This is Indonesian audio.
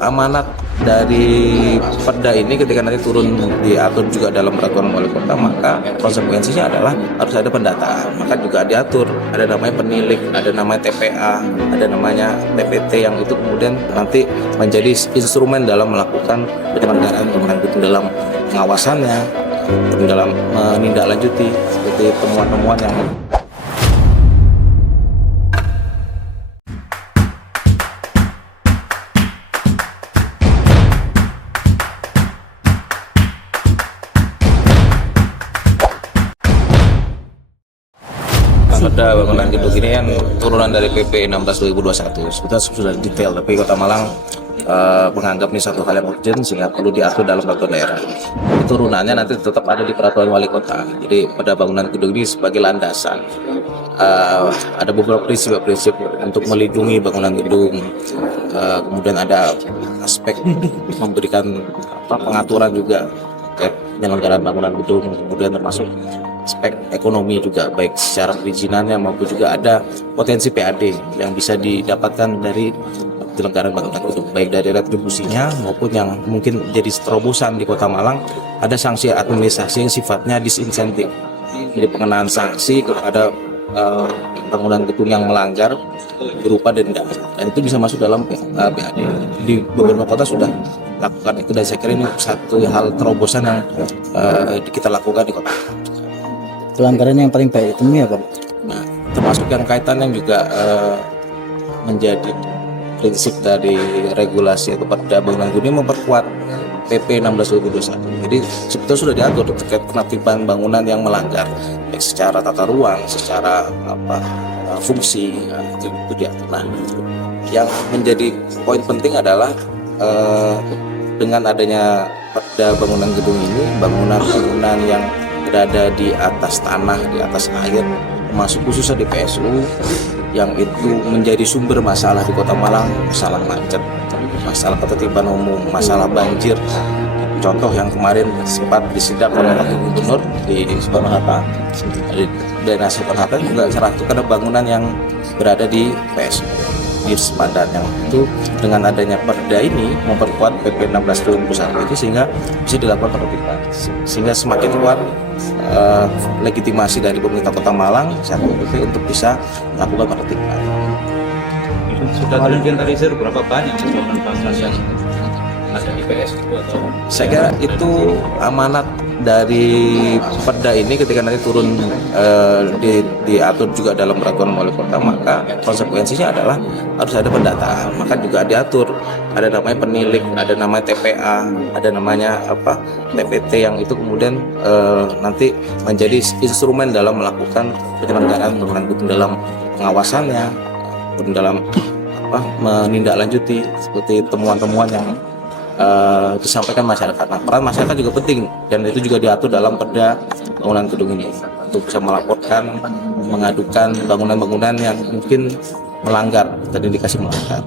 amanat dari Perda ini ketika nanti turun diatur juga dalam peraturan wali kota, maka konsekuensinya adalah harus ada pendataan. Maka juga diatur ada namanya penilik, ada namanya TPA, ada namanya TPT yang itu kemudian nanti menjadi instrumen dalam melakukan penyelenggaraan pembangunan gedung dalam pengawasannya, dalam menindaklanjuti seperti temuan-temuan yang Perda bangunan gedung ini kan turunan dari PP 16 2021. Sebetulnya sudah detail, tapi Kota Malang menganggap ini satu hal yang urgent sehingga perlu diatur dalam peraturan daerah. Turunannya nanti tetap ada di peraturan wali kota. Jadi pada bangunan gedung ini sebagai landasan. Ada beberapa prinsip untuk melindungi bangunan gedung. Kemudian ada aspek memberikan pengaturan juga terkait penyelenggaraan bangunan gedung, kemudian termasuk aspek ekonomi juga, baik secara perizinannya maupun juga ada potensi PAD yang bisa didapatkan dari penyelenggaraan bangunan gedung, baik dari retribusinya maupun yang mungkin jadi terobosan di Kota Malang, ada sanksi administrasi yang sifatnya disinsentif. Jadi pengenaan sanksi kepada bangunan gedung yang melanggar berupa denda, dan itu bisa masuk dalam PAD. Di beberapa kota sudah lakukan itu, dan saya kira ini satu hal terobosan yang kita lakukan di kota. Pelanggaran yang paling baik itu ya Pak? Nah, termasuk yang kaitan yang juga menjadi prinsip dari regulasi atau Perda bangunan gedung memperkuat PP 16 2021. Jadi sebetulnya sudah diatur terkait penertiban bangunan yang melanggar, baik secara tata ruang, secara fungsi, itu diatur. Nah, yang menjadi poin penting adalah dengan adanya Perda bangunan gedung ini, bangunan-bangunan yang berada di atas tanah, di atas air, termasuk khususnya di PSU yang itu menjadi sumber masalah di Kota Malang, masalah macet, masalah ketertiban umum, masalah banjir. Contoh yang kemarin sempat disidak oleh Wakil Gubernur di Soekarno-Hatta, di daerah Soekarno-Hatta juga salah satu karena bangunan yang berada di PSU di Sepadan, yang itu dengan adanya Perda ini memperkuat PP 16 2021 itu sehingga bisa dilakukan penertiban, sehingga semakin kuat legitimasi dari pemerintah Kota Malang Satpol PP untuk bisa melakukan penertiban. Sudah terinventarisir berapa banyak bangunan fasilitas yang ada di PS itu atau? Saya kira itu amanat dari Perda ini ketika nanti turun diatur juga dalam peraturan wali kota, maka konsekuensinya adalah harus ada pendataan. Maka juga diatur ada namanya penilik, ada namanya TPA, ada namanya TPT yang itu kemudian nanti menjadi instrumen dalam melakukan penyelenggaraan bangunan gedung dalam pengawasannya, dalam menindaklanjuti seperti temuan-temuan yang disampaikan masyarakat. Nah, peran masyarakat juga penting, dan itu juga diatur dalam Perda bangunan gedung ini untuk bisa melaporkan, mengadukan bangunan-bangunan yang mungkin melanggar, terindikasi melanggar.